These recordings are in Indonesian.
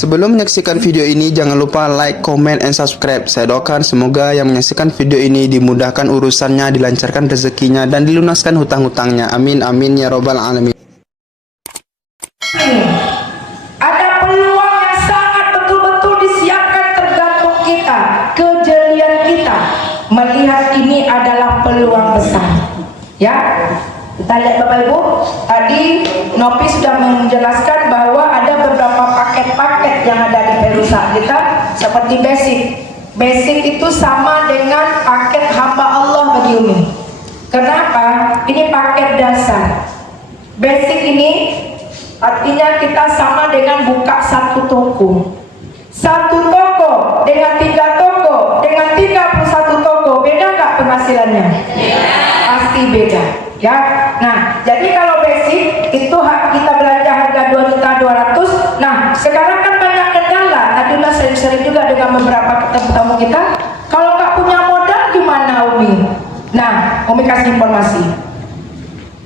Sebelum menyaksikan video ini, jangan lupa like, comment, and subscribe. Saya doakan semoga yang menyaksikan video ini dimudahkan urusannya, dilancarkan rezekinya, dan dilunaskan hutang-hutangnya. Amin, amin, ya robbal alamin. Ada peluang yang sangat betul-betul disiapkan, tergantung kita, kejelian kita melihat ini adalah peluang besar. Ya, kita lihat Bapak Ibu, tadi Nopi sudah menjelaskan bahwa ada beberapa paket-paket yang ada di perusahaan kita, seperti basic. Basic itu sama dengan paket hamba Allah bagi Umi. Kenapa? Ini paket dasar. Basic ini artinya kita sama dengan buka satu toko. Satu toko dengan 3 toko, dengan 31 toko, beda nggak penghasilannya? Pasti beda. Ya, nah jadi kalau basic itu kita belanja harga 2.200.000. Nah sekarang kan banyak kendala. Tadi udah sering-sering juga dengan beberapa tamu kita. Kalau nggak punya modal gimana Umi? Nah Umi kasih informasi.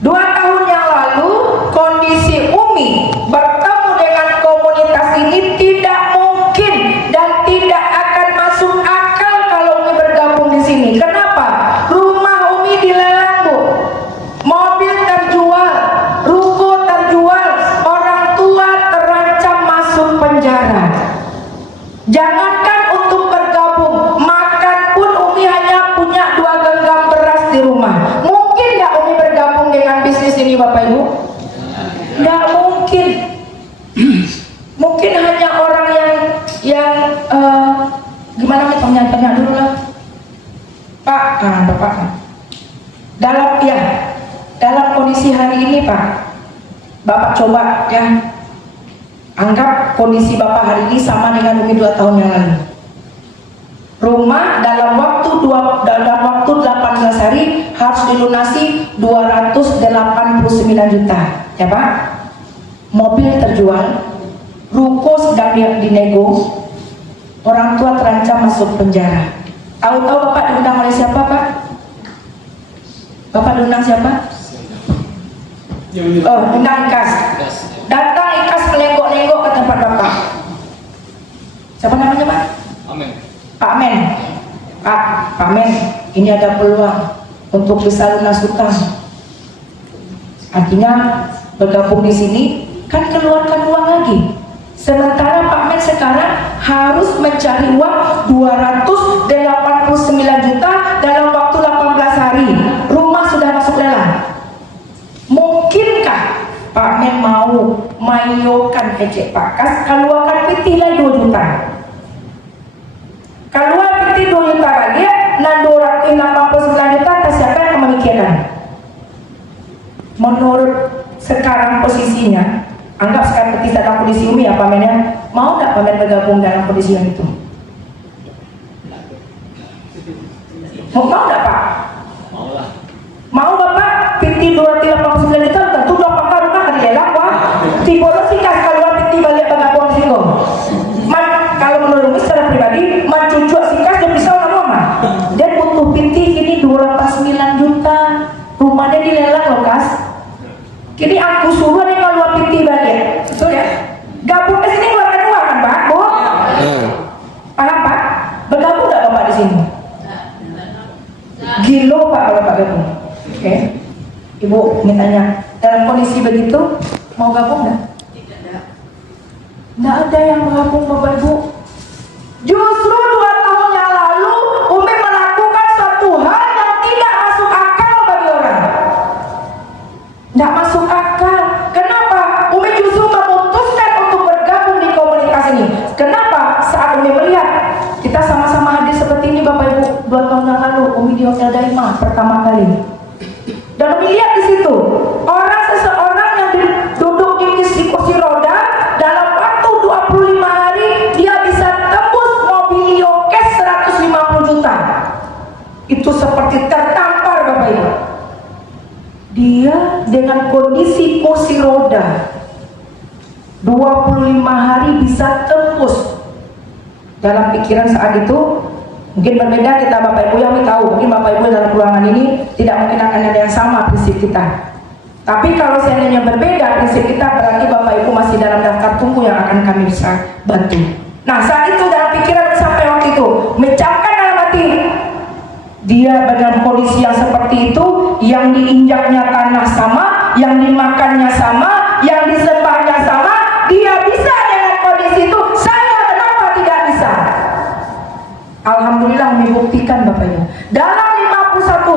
2 tahun yang lalu kondisi Umi bertemu dengan komunitas ini tidak mungkin dan tidak akan masuk akal kalau Umi bergabung di sini. Kenapa? Rumah Umi dilelang, Bu. Mobil terjual, ruko terjual, orang tua terancam masuk penjara. Jangankan untuk bergabung, makan pun Umi hanya punya 2 genggam beras di rumah. Mungkin nggak Umi bergabung dengan bisnis ini, Bapak Ibu? Nggak mungkin. Mungkin hanya orang yang gimana nih, tanya dulu lah, Pak. Bapak dalam kondisi hari ini, Pak, Bapak coba ya anggap kondisi Bapak hari ini sama dengan Umi 2 tahun yang lalu. Rumah dalam waktu 18 hari harus dilunasi 289 juta, ya Pak. Mobil terjual, ruko sedang dinego, orang tua terancam masuk penjara. Tahu-tahu Bapak diundang oleh siapa, Pak? Bapak diundang siapa? Oh, undang IKAS. Datang IKAS melenggok-lenggok ke tempat Bapak. Siapa namanya, Pak? Amin. Pak Men. Pak Men, ini ada peluang untuk bisa lunas hutang. Artinya bergabung di sini kan keluarkan uang lagi. Sementara Pak Men sekarang harus mencari uang 289 juta dalam waktu 18 hari. Rumah sudah masuk lelang. Mungkinkah Pak Men mau mayokan ejek pakas keluarkan piti lagi 2 juta? Keluar piti 2 juta lagi, nah 289 juta atas siapa yang memikirkan? Menurut sekarang posisinya, anggap sekarang seperti dalam kondisi Umi ya Pak Men, ya, mau nggak Pak Men bergabung dalam kondisi yang itu? Mau nggak Pak? Mau lah. Mau Bapak piti 289 juta tentu dong Bapak rumah kan dilelang, Wah. Tibodo sih kas keluar piti balik bergabung singgung. Kalau menurut Umi secara pribadi, mencucuk si kas dia bisa orang rumah. Dia butuh piti ini 209 juta. Rumahnya dilelang loh kas. Kini aku suruh nih kalau piti balik, betul ya? Gabung ke sini keluarkan uang kan Pak? Bu? Paham Pak? Bergabung nggak Bapak di sini? Gilo Pak kalau Pak gabung. Oke. Ibu mintanya dalam kondisi begitu mau gabung nggak? Nggak ada yang gabung Bapak Ibu. Justru 2 tahun yang lalu Umi melakukan satu hal yang tidak masuk akal bagi orang. Nggak masuk akal. Kenapa? Umi justru memutuskan untuk bergabung di komunitas ini. Kenapa? Saat Umi melihat kita sama-sama hadir seperti ini Bapak Ibu 2 tahun yang lalu Umi di Hotel Daima pertama kali. Dan Umi lihat di situ seseorang yang duduk di kursi roda dalam waktu 25 hari dia bisa tembus mobilio cash 150 juta. Itu seperti tertampar Bapak Ibu. Dia dengan kondisi kursi roda 25 hari bisa tembus. Dalam pikiran saat itu mungkin berbeda kita Bapak Ibu yang tahu. Mungkin Bapak Ibu dalam ruangan ini tidak mungkin akan ada yang sama prinsip kita. Tapi kalau seandainya berbeda prinsip kita, berarti Bapak Ibu masih dalam daftar tunggu yang akan kami bisa bantu. Nah, saat itu dalam pikiran sampai waktu itu mencapkan dalam hati, dia dalam kondisi yang seperti itu, yang diinjaknya tanah sama, yang dimakannya sama, yang disembahnya sama, dia bisa dengan kondisi itu. Saya kenapa tidak bisa? Alhamdulillah membuktikan Bapak Ibu. Dalam 51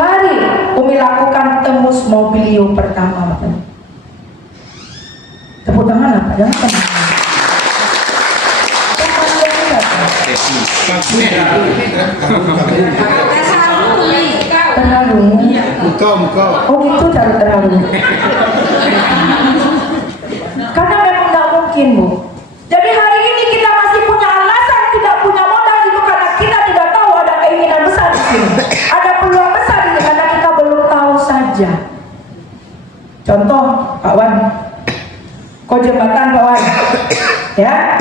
hari Umi lakukan tembus mobilio pertama Bapak Ibu. Tepuk tangan apa? Jangan tenang. Terharu. Oh gitu cara terharu. Karena memang tidak mungkin Bu. Jadi hari ini kita masih punya alasan tidak punya modal itu karena kita tidak tahu ada keinginan besar di sini. Ada peluang besar ini karena kita belum tahu saja. Contoh Pak Wan, kok jembatan Pak Wan, ya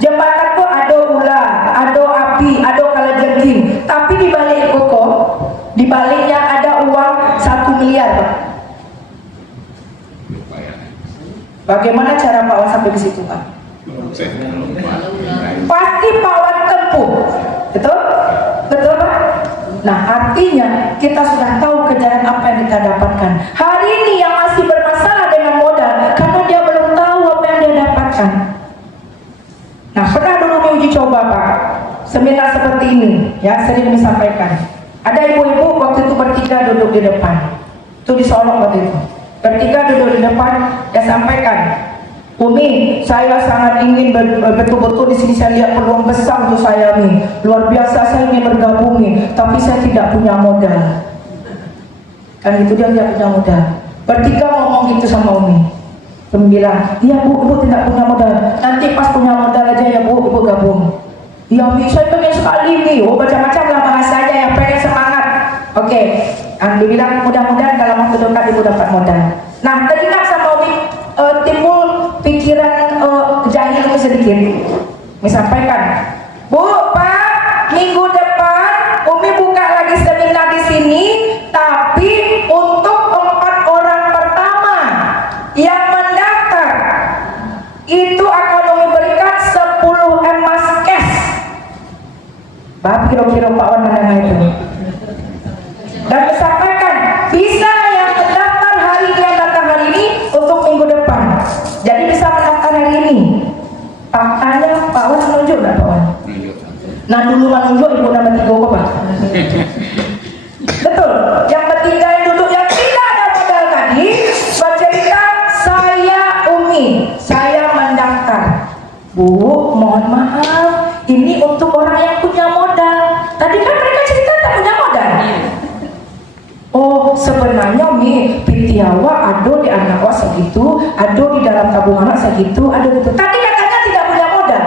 jembatan kok ada ular, ada api, ada kalajengking, tapi di balik koko, di baliknya ada uang 1 miliar Pak. Bagaimana cara Pak Wan sampai ke situ Pak? Pasti Pak Wan tempuh, betul? Betul Pak? Nah artinya kita sudah tahu kejaran apa yang kita dapatkan. Hari ini yang masih bermasalah dengan modal karena dia belum tahu apa yang dia dapatkan. Nah pernah dulu uji coba Pak, seminar seperti ini ya sering disampaikan. Ada ibu-ibu waktu itu bertiga duduk di depan, itu di Solo waktu itu. Bertiga duduk di depan, dia sampaikan, Umi, saya sangat ingin betul-betul di sini saya lihat peluang besar untuk saya nih. Luar biasa saya ingin bergabung nih, tapi saya tidak punya modal. Kan itu dia tidak punya modal. Bertiga ngomong gitu sama Umi. Umi bilang, iya Bu, Ibu tidak punya modal. Nanti pas punya modal aja ya Bu, Ibu gabung. Ya Mi, saya pengen sekali nih. Oh macam-macam lah bahasanya yang pengen semangat. Oke, dibilang mudah-mudahan dalam waktu dekat Ibu dapat modal. Nah, teringat sama Umi timbul pikiran jahil itu sedikit. Misalkan, Bu, Pak, minggu depan Umi buka lagi seminar di sini, tapi untuk 4 orang pertama yang mendaftar itu akan Umi berikan 10 emas cash. Bapak kira-kira Pak Wan mendengar itu. Dan disampaikan bisa yang mendaftar hari ini yang datang hari ini untuk minggu depan. Jadi bisa mendaftar hari ini. Faktanya Pak Wan menunjuk nggak Pak Wan? Nah dulu menunjuk ibu nama 3 Pak. Betul. Yang bertiga yang duduk yang tidak ada modal tadi bercerita saya Umi, saya mendaftar. Bu, mohon maaf, ini untuk orang yang punya modal. Tadi kan mereka cerita tak punya modal. Oh sebenarnya Mi Pitiawa ada di anak wa segitu, ada di dalam tabungan anak segitu, ada gitu. Tadi katanya tidak punya modal.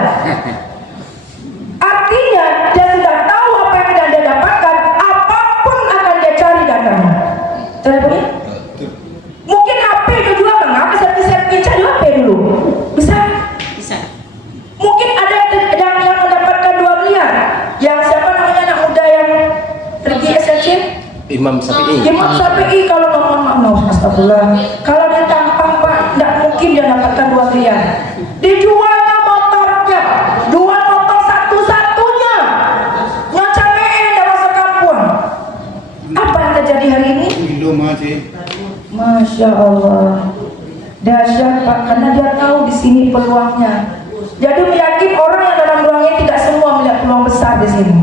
Artinya dia sudah tahu apa yang tidak dia dapatkan, apapun akan dia cari datanya. Teleponnya? Mungkin HP itu juga bang, apa saya cari HP dulu? Bisa? Bisa. Mungkin ada yang mendapatkan 2 miliar. Yang siapa namanya anak muda yang pergi SLC? Imam Syafi'i. Imam Syafi'i kalau ngomong astagfirullah. Kalau dia tampang Pak, tidak mungkin dia dapatkan 2 miliar. Dijualnya motornya, 2 motor satu-satunya. Nyacamein dalam sekampung. Apa yang terjadi hari ini? Masya Allah. Dahsyat Pak, karena dia tahu di sini peluangnya. Jadi yakin orang yang dalam ruangnya tidak semua melihat peluang besar di sini.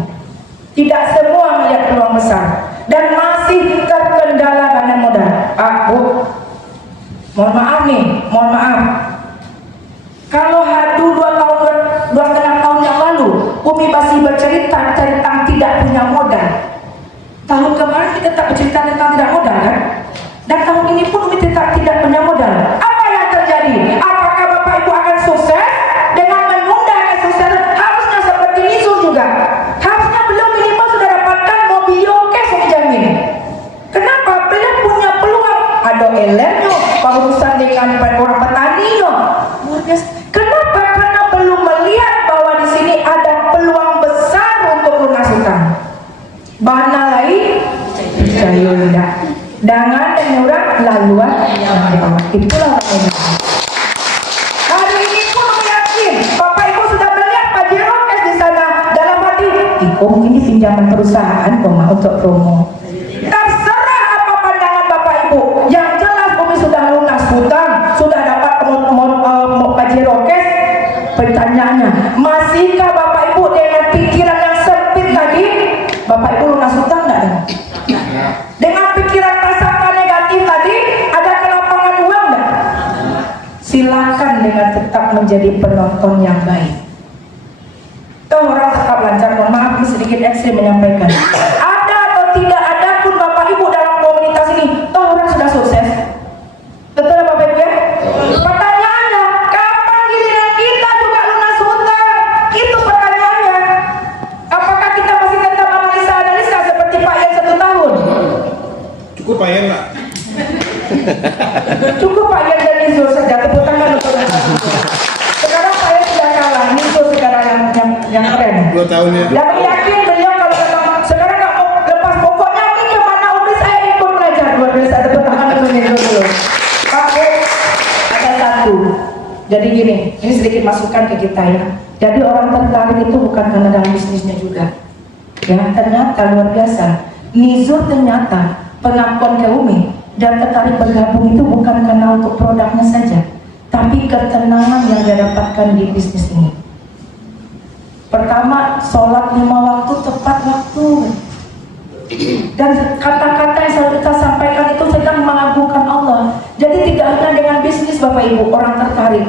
Tidak semua melihat peluang besar. Dan masih terkendala dengan modal. Pak, Bu, mohon maaf nih, mohon maaf. Kalau hadu 2,5 tahun yang lalu, Umi masih bercerita tentang tidak punya modal. Tahun kemarin kita tak bercerita tentang tidak modal kan? Dan tahun ini pun Umi tetap tidak punya modal. Apa yang terjadi? Apakah Bapak Ibu akan sukses dengan menunda kesuksesan? Harusnya seperti Nizul juga. Harusnya belum minimal sudah dapatkan mobilio cash dijamin. Kenapa? Beliau punya peluang. Ada elenyo, berurusan dengan orang petaninya. Luar biasa. Kenapa? Karena belum melihat bahwa di sini ada peluang besar untuk lunas hutang. Bana lain, jayunda. Dengan menyurang laluan yang lewat. Itulah maknanya. Hari ini pun aku yakin Bapak Ibu sudah melihat Pajero Cash di sana. Dalam hati, ini pinjaman perusahaan kok Ma, untuk promo. Terserah apa pandangan Bapak Ibu. Yang jelas Umi sudah lunas hutang, sudah dapat Pajero Cash. Pertanyaannya, masihkah Bapak Ibu dengan pikiran yang sempit tadi? Bapak Ibu lunas hutang enggak? Dengan pikiran prasangka negatif tadi, ada kelapangan uang enggak? Silakan dengan tetap menjadi penonton yang baik. Toh orang tetap lancar. Mohon maaf, ini sedikit ekstrim menyampaikan. Ada atau tidak ada pun Bapak Ibu dalam komunitas ini, toh orang sudah sukses. Betul ya Bapak Ibu ya? Pertanyaannya, kapan giliran kita juga lunas hutang? Itu pertanyaannya. Apakah kita masih tetap analisa seperti Pak Yan 1 tahun? Cukup Pak Yan, Pak. Cukup Pak Yan dan Nizul saja, tepuk tangan untuk sekarang Pak Yan sudah kalah, Nizul sekarang yang keren. 2 tahun ya. Dan yakin beliau kalau memang sekarang nggak mau lepas pokoknya ini kemana Umi saya ikut belajar. Luar biasa, tepuk tangan untuk Nizul dulu. Pak Bu, ada satu. Jadi gini, ini sedikit masukan ke kita ya. Jadi orang tertarik itu bukan karena dalam bisnisnya juga. Ya, ternyata luar biasa. Nizul ternyata pengakuan ke Umi dan tertarik bergabung itu bukan karena untuk produknya saja, tapi ketenangan yang dia dapatkan di bisnis ini. Pertama, sholat 5 waktu tepat waktu. Dan kata-kata yang selalu kita sampaikan itu sedang mengagungkan Allah. Jadi tidak hanya dengan bisnis Bapak Ibu orang tertarik,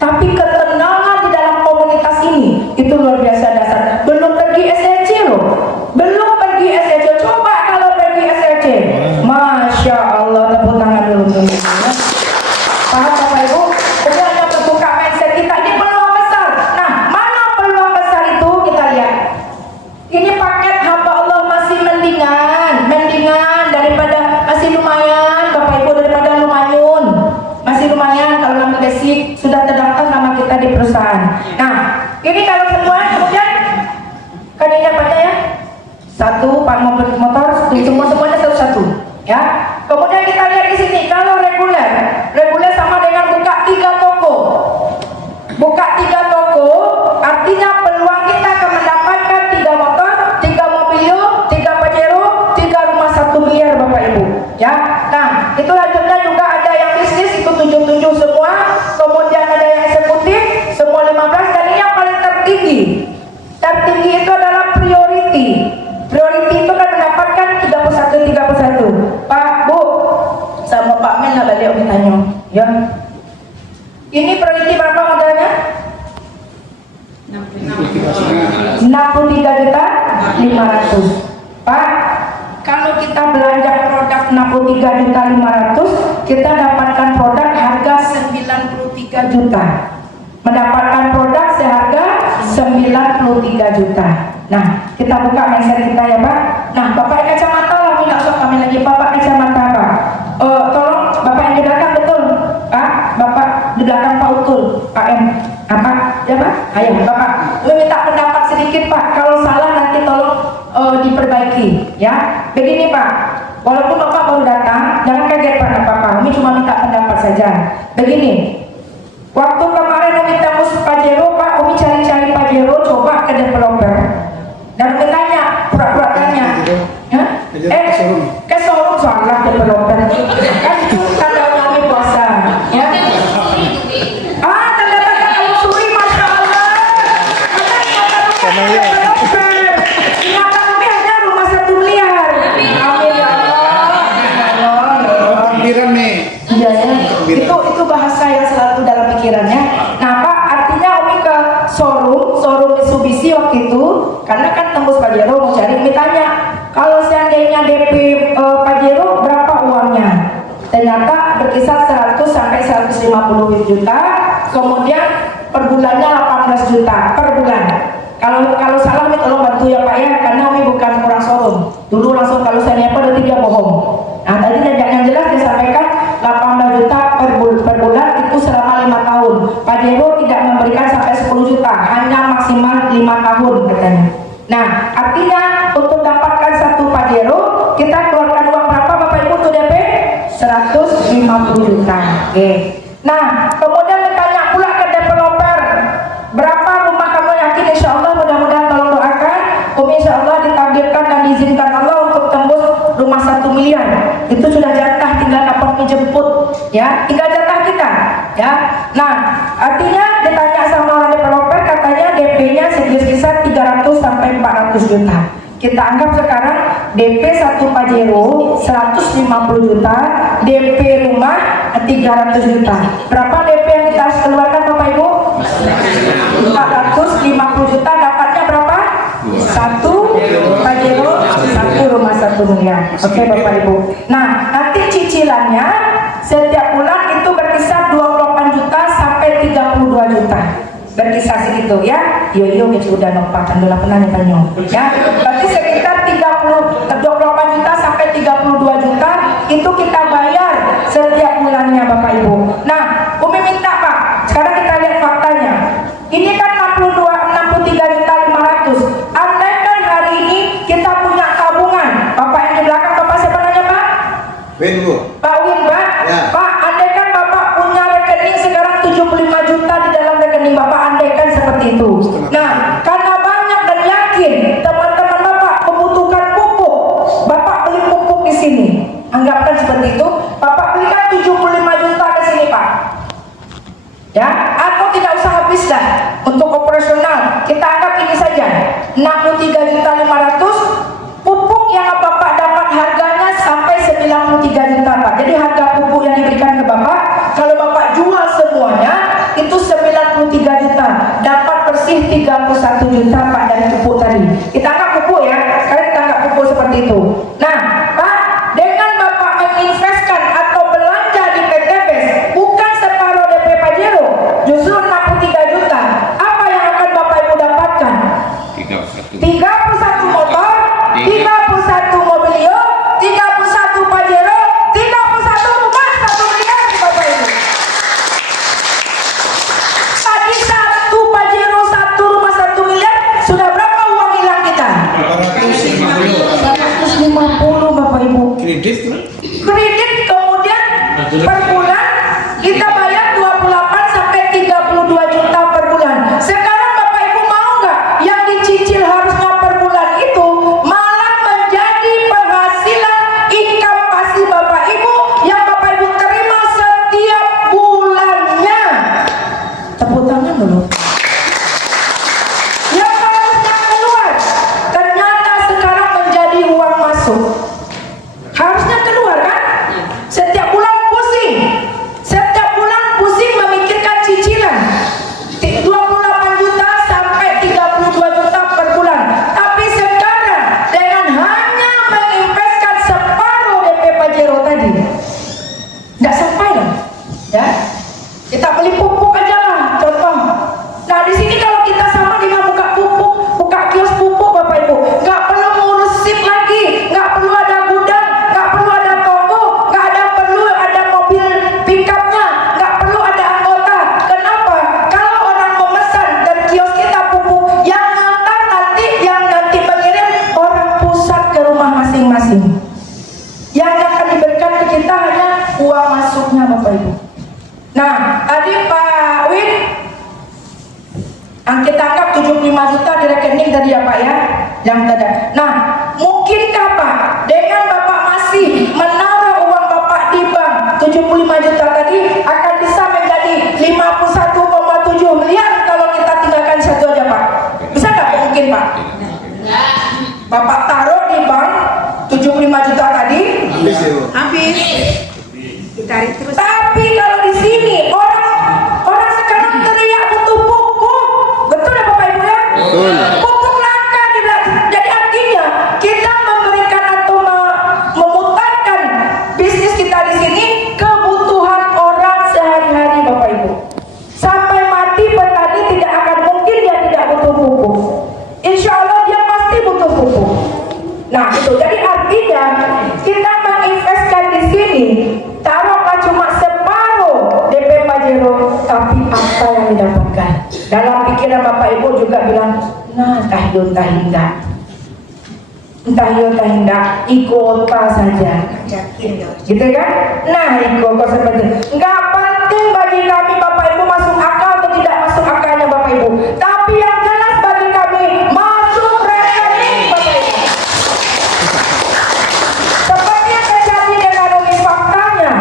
tapi ketenangan di dalam komunitas ini itu luar biasa dasar. Belum pergi SLC loh, belum pergi SLC. Coba kalau pergi SLC, Masya Allah, tepuk tangan dulu dulu. Paham Bapak Ibu? Kemudian hanya membuka mindset kita, ini peluang besar. Nah, mana peluang besar itu kita lihat. Ini paket hamba Allah masih mendingan daripada masih lumayan Bapak Ibu, daripada lumayun. Masih lumayan kalau nama basic sudah terdaftar nama kita di perusahaan. Nah, ini kalau semua kemudian kan ini dapatnya ya. Satu Pak motor, semuanya satu-satu. Ya. Kemudian kita lihat di sini kalau reguler sama dengan buka 3 toko. Buka 3 toko artinya peluang kita akan mendapatkan 3 motor, 3 mobilio, 3 Pajero, 3 rumah 1 miliar Bapak Ibu. Ya. Nah, itu lanjutnya juga ada yang bisnis itu 7 semua, kemudian ada yang eksekutif semua 15, dan ini yang paling tertinggi. Tertinggi itu adalah priority. Priority itu kan mendapatkan 31. Pak, Bu, sama Pak Men lah balik Umi tanya. Ya. Ini priority berapa modalnya? 63.500.000. Pak, kalau kita belanja produk 63.500.000, kita dapatkan produk harga 93 juta. Mendapatkan produk seharga 93 juta. Nah, kita buka mindset kita ya Pak. Nah, Bapak kacamata lah, nggak usah kami lagi. Bapak kacamata Pak. Tolong Bapak yang di belakang betul, Pak. Bapak di belakang Pak Utul, Pak M. Apa? Ya Pak. Ayo Bapak. Minta pendapat sedikit Pak. Kalau salah nanti tolong diperbaiki. Ya. Begini Pak. Walaupun Bapak baru datang, jangan kaget Pak apa-apa. Ini cuma minta pendapat saja. Begini. Waktu kemarin Umi tembus Pajero, Pak, Umi cari-cari Pajero, coba ke developer. Dan Umi tanya, pura-pura tanya. Ke showroom soalnya developer. Kan itu tanda Umi puasa. Ya. Tanda-tanda kalau suri, Masya Allah. Developer. Ingatan Umi hanya rumah 1 miliar. Amin ya Allah. Pikiran nih. Iya ya. Itu bahasa yang selalu dalam pikirannya. Nah Pak, artinya Umi ke showroom Mitsubishi waktu itu, karena kan tembus Pajero mau cari. Umi tanya, kalau seandainya DP Pajero berapa uangnya? Ternyata berkisar 100 sampai 150 juta. Kemudian per bulannya 18 juta per bulan. Kalau salah Umi tolong bantu ya Pak ya, karena Umi bukan orang showroom. Dulu langsung kalau saya nyapa udah 3 bohong. Nah tadi yang jelas disampaikan 18 juta per bulan itu selama 5 tahun. Pajero tidak memberikan sampai 10 juta, hanya maksimal 5 tahun katanya. Nah, artinya untuk dapatkan 1 Pajero kita keluarkan uang berapa Bapak Ibu untuk DP? 50 juta. Oke. Nah, kemudian ditanya pula ke developer, berapa rumah kamu yakin? Insya Allah, mudah-mudahan tolong doakan. Insya Allah ditakdirkan dan diizinkan Allah untuk tembus rumah 1 miliar. Itu sudah jatah, tinggal dapat dijemput, ya. Tinggal jatah kita, ya. Nah, artinya ditanya sama orang developer, katanya DP-nya sekitar 300 sampai 400 juta. Kita anggap sekarang DP 1 Pajero 150 juta, DP rumah 300 juta. Berapa DP yang kita harus keluarkan Bapak Ibu? 450 juta, dapatnya berapa? 1 Pajero, 1 rumah 1 miliar. Oke Bapak Ibu. Nah, nanti cicilannya setiap bulan itu berkisar 28 juta sampai 32 juta. Berkisar segitu ya. Yo udah nompak alhamdulillah pernah nih ya. Berarti sekitar 28 juta sampai 32 juta itu kita bayar setiap bulannya Bapak Ibu. Nah, Umi minta Pak, sekarang kita lihat faktanya. Ini kan 63 juta 500. Andaikan hari ini kita punya tabungan. Bapak yang di belakang, Bapak siapa namanya Pak? Win Bu. Pak Win Pak. Ya. Pak, andaikan Bapak punya rekening sekarang 75 juta di dalam rekening Bapak, andaikan seperti itu. Nah, karena banyak dan yakin teman-teman Bapak membutuhkan pupuk, Bapak beli pupuk di sini. Anggapkan seperti itu, Bapak belikan 75 juta ke sini Pak. Ya, atau tidak usah habis dah untuk operasional. Kita anggap ini saja 63 juta 500. Pupuk yang Bapak dapat harganya sampai 93 juta Pak. Jadi harga pupuk yang diberikan ke Bapak, kalau Bapak jual semuanya itu 93 juta, dapat bersih 31 juta Pak dari pupuk tadi. Kita anggap pupuk ya, sekarang kita anggap pupuk seperti itu. Nah Pak, dengan Bapak menginvestkan atau belanja di PT BES bukan separuh DP Pajero, justru 63 juta, apa yang akan Bapak Ibu dapatkan? 31 motor, 31 mobilio, 31 Pajero, 31 rumah 1 miliar Bapak Ibu. Tadi 1 Pajero 1 rumah 1 miliar, sudah berapa uang hilang kita? 450 Bapak Ibu. Kredit kan? Kredit kemudian per bulan kita bayar 28 sampai 32 juta per bulan. Sekarang Bapak Ibu mau nggak yang dicicil harusnya per bulan itu malah menjadi penghasilan income pasif Bapak Ibu yang Bapak Ibu terima setiap bulannya? Tepuk tangan dulu. Yang harusnya keluar ternyata sekarang menjadi uang masuk. Harusnya keluar kan? Setiap bulan pusing. Setiap bulan pusing memikirkan cicilan. 28 juta sampai 32 juta per bulan. Tapi sekarang dengan hanya menginvestkan separuh DP Pajero tadi, nggak sampai dong. Ya. Kita beli pupuk aja lah, contoh. Nah di sini kalau kita sama dengan buka pupuk, buka kios pupuk Bapak Ibu, nggak perlu ngurus sip lagi, nggak perlu ada gudang, nggak perlu ada toko, nggak perlu ada mobil pickupnya, nggak perlu ada anggota. Kenapa? Kalau orang memesan dan kios kita pupuk, yang ngantar nanti, yang nanti mengirim orang pusat ke rumah masing-masing. Yang akan diberikan ke kita hanya uang masuknya Bapak Ibu. Nah, tadi Pak Win kita anggap 75 juta di rekening tadi ya Pak ya, yang tadi. Nah, mungkinkah Pak dengan Bapak masih menaruh uang Bapak di bank 75 juta tadi akan bisa menjadi 51,7 miliar kalau kita tinggalkan satu aja Pak? Bisa nggak? Mungkin Pak. Bapak taruh di bank 75 juta tadi, Habis ya Bu. habis. Ditarik terus. Tapi kalau di sini orang sekarang teriak butuh pupuk, betul ya Bapak Ibu ya? Betul. Pupuk langka di belakang. Jadi artinya kita memberikan atau memutarkan bisnis kita di sini kebutuhan orang sehari-hari Bapak Ibu. Sampai mati petani tidak akan mungkin dia tidak butuh pupuk. Insya Allah dia pasti butuh pupuk. Nah itu jadi artinya kita menginvestkan di sini, taruhlah cuma separuh DP Pajero, tapi apa yang didapatkan? Dalam pikiran Bapak Ibu juga bilang, nah entah hindak, ikut saja. gitu kan? Nah, itu kok seperti nggak penting bagi kami Bapak Ibu masuk akal atau tidak masuk akalnya Bapak Ibu, tapi yang jelas bagi kami masuk rekening Bapak Ibu. Seperti yang terjadi dengan Umi, faktanya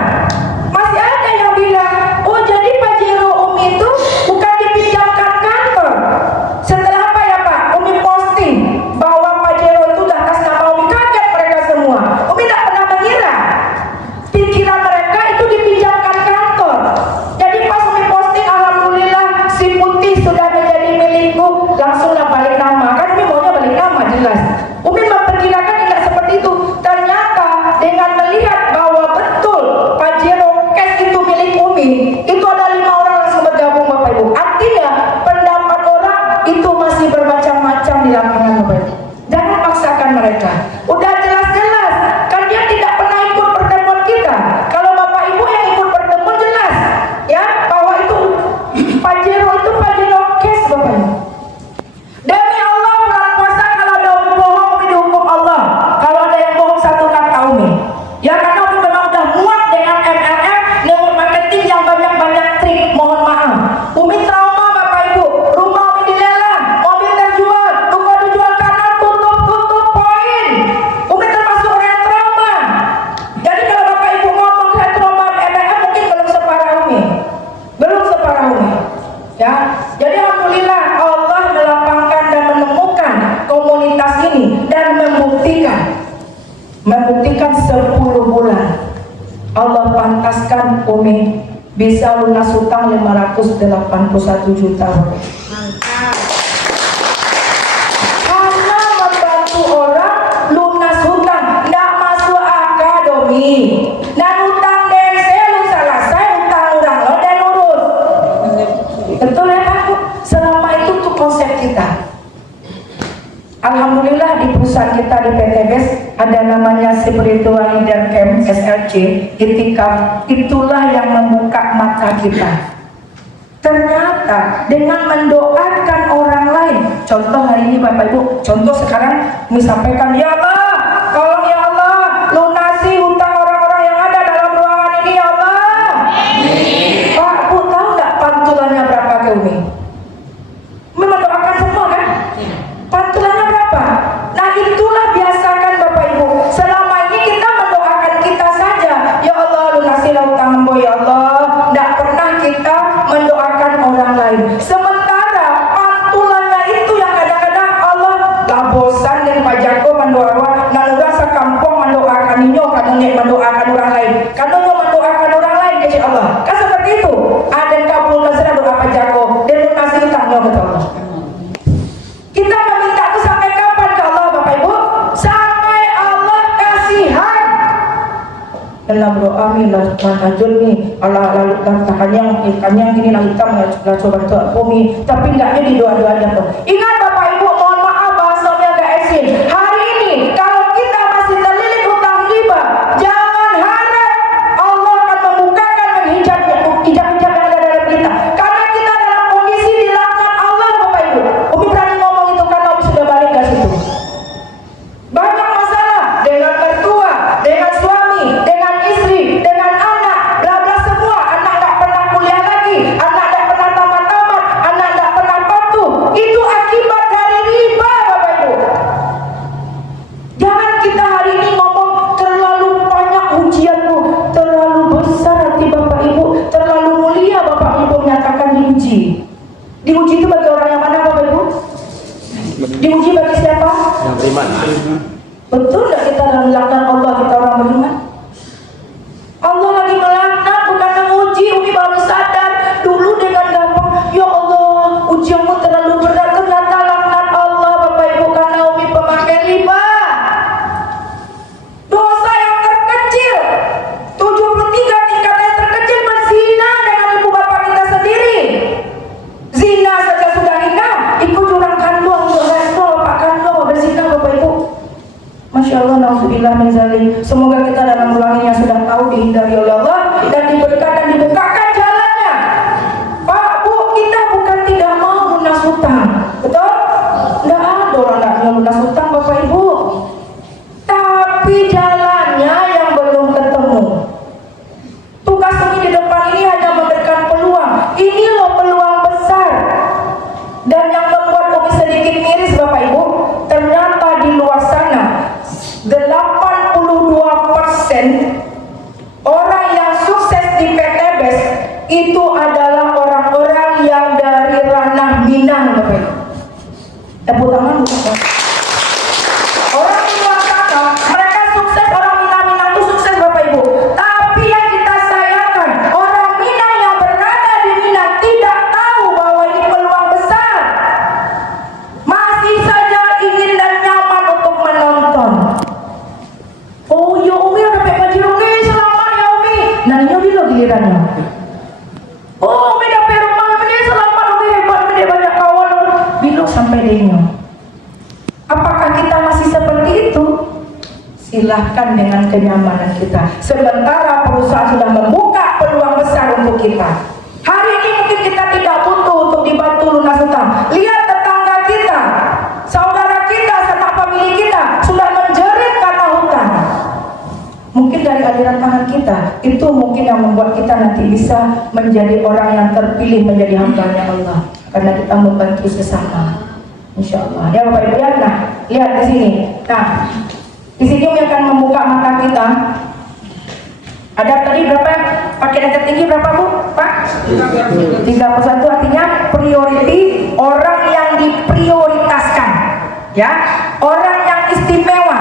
masih ada yang bilang, oh jadi Pajero Umi itu bukan dipinjamkan kantor. Setelah apa ya Pak? Umi posting bahwa Pajero itu udah atas nama Umi, kaget mereka semua. Umi tidak pernah mengira, pikiran mereka itu dipinjamkan kantor. Jadi pas Umi posting, alhamdulillah si putih sudah menjadi milikku, langsunglah balik nama. Kan Umi maunya balik nama jelas. Umi memperkirakan tidak seperti itu. Ternyata dengan melihat bahwa betul Pajero cash itu milik Umi, itu ada 5 orang langsung bergabung Bapak Ibu. Artinya pendapat orang itu masih bermacam-macam di lapangan Bapak Ibu. Jangan paksakan mereka. Udah jelas-jelas kan dia tidak pernah ikut pertemuan kita. Kalau Bapak Ibu yang ikut pertemuan jelas ya bahwa itu Pajero cash Bapak Ibu. Demi Allah bulan puasa kalau ada Umi bohong, Umi dihukum Allah. Kalau ada yang bohong satu kata Umi. Ya karena Umi memang udah muak dengan MLM, dengan marketing yang banyak-banyak trik. Mohon maaf. Umi trauma Bapak Ibu. Rumah Umi dilelang, mobil terjual, toko dijual karena tutup poin. Umi termasuk orang yang trauma. Jadi kalau Bapak Ibu ngomong saya trauma MLM mungkin belum separah Umi. Belum separah Umi. Ya. Jadi alhamdulillah Allah melapangkan dan menemukan komunitas ini dan membuktikan 10 bulan Allah pantaskan Umi bisa lunas hutang 581 juta. Karena membantu orang lunas hutang tidak masuk akademi. Dan hutang DC lu selesai, hutang orang lo dan urus. Betul ya Pak? Selama itu tuh konsep kita. Alhamdulillah di perusahaan kita di PT BES ada namanya Spiritual Leader Camp SLC, Itikaf. Itulah yang membuka mata kita. Ternyata dengan mendoakan orang lain, contoh hari ini Bapak Ibu, contoh sekarang kami sampaikan, ya Allah, tolong ya Allah, lunasi hutang orang-orang yang ada dalam ruangan ini ya Allah. Pak Bu tahu nggak pantulannya berapa ke Umi? Umi mendoakan semua kan? Pantulannya berapa? Nah itulah biasakan Bapak Ibu. Selama ini kita mendoakan kita saja, ya Allah lunasilah hutang hamba ya Allah. Tidak pernah kita mendoakan orang lain. Sementara pantulannya itu yang kadang-kadang Allah lah bosan dan pajakku mendoakan. Nalura sekampung mendoakan inyo, kadang mendoakan orang lain. Kadang mendoakan orang lain ya Allah. Kan seperti itu. Ada kabulkan sedang doa pajakku dan lunasi hutangnya ke Allah. Kita meminta itu sampai kapan ke Allah Bapak Ibu? Sampai Allah kasihan. Dalam doa milah manajul nih Allah lalu tantangannya ini lah hitam lah coba bumi, tapi enggaknya di doa-doanya tuh. Ingat Bapak Ibu, mohon maaf bahasanya agak ekstrim. Hari ini kalau kita masih terlilit hutang riba, jangan harap Allah akan membukakan hijab yang ada dalam kita. Karena kita dalam kondisi dilaknat Allah Bapak Ibu. Umi berani ngomong itu karena Umi sudah balik ke situ. Banyak masalah dengan mertua, dengan suami, dengan istri, dengan anak, bla bla semua. Anak nggak pernah kuliah lagi, anak nggak pernah tamat-tamat, anak nggak pernah patuh. Itu akibat dari riba Bapak Ibu. Jangan kita hari ini ngomong terlalu banyak ujianmu, terlalu besar hati Bapak Ibu, terlalu mulia Bapak Ibu menyatakan diuji. Diuji itu bagi orang yang mana Bapak Ibu? Diuji bagi siapa? Yang beriman. Betul nggak kita dalam laknat Allah kita orang beriman? Allah lagi melaknat bukan menguji. Umi baru sadar dulu dengan gampang. Ya Allah, ujianmu terlalu berat. Ternyata laknat Allah Bapak Ibu karena Umi pemakai riba. Dosa yang terkecil 73 tingkatan terkecil berzina dengan ibu bapak kita sendiri. Zina saja sudah hina, ikut jurang kandung, bapak kandung berzina Bapak Ibu. Masya Allah, na'udzubillah min zalik. Semoga kita dalam bulan ini yang sudah tahu dihindari oleh Allah dan diberikan dan dibukakan jalannya. Pak Bu, kita bukan tidak mau lunas hutang, betul? Tidak ada orang tidak mau lunas hutang Bapak Ibu. Tapi jalannya yang belum silahkan dengan kenyamanan kita. Sementara perusahaan sudah membuka peluang besar untuk kita. Hari ini mungkin kita tidak butuh untuk dibantu lunas hutang. Lihat tetangga kita, saudara kita, sanak famili kita sudah menjerit karena hutang. Mungkin dari aliran tangan kita, itu mungkin yang membuat kita nanti bisa menjadi orang yang terpilih menjadi hamba-Nya Allah. Karena kita membantu sesama. Insya Allah. Ya Bapak Ibu ya. Nah, lihat di sini. Nah, di sini Umi akan membuka mata kita. Ada tadi berapa? Pakai data tinggi berapa Bu? Pak? 31 artinya priority, orang yang diprioritaskan. Ya, orang yang istimewa.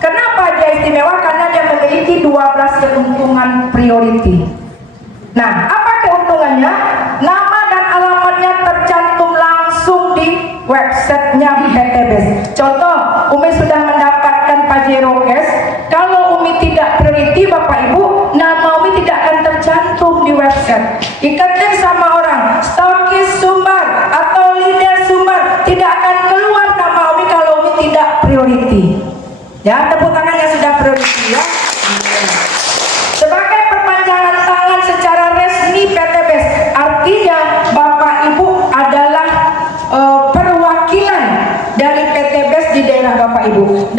Kenapa dia istimewa? Karena dia memiliki 12 keuntungan priority. Nah, apa keuntungannya? Nama dan alamatnya tercantum langsung di websitenya PTBes. Contoh, Umi sudah mendapatkan Pajero Cash. Kalau Umi tidak priority Bapak Ibu, nama Umi tidak akan tercantum di website. Diketik sama orang, stokis Sumbar atau leader Sumbar, tidak akan keluar nama Umi kalau Umi tidak priority. Ya, tepuk tangan yang sudah priority ya. Sebagai perpanjangan tangan secara resmi PTBes, artinya Bapak Ibu adalah perwakilan dari PTBes di daerah Bapak Ibu.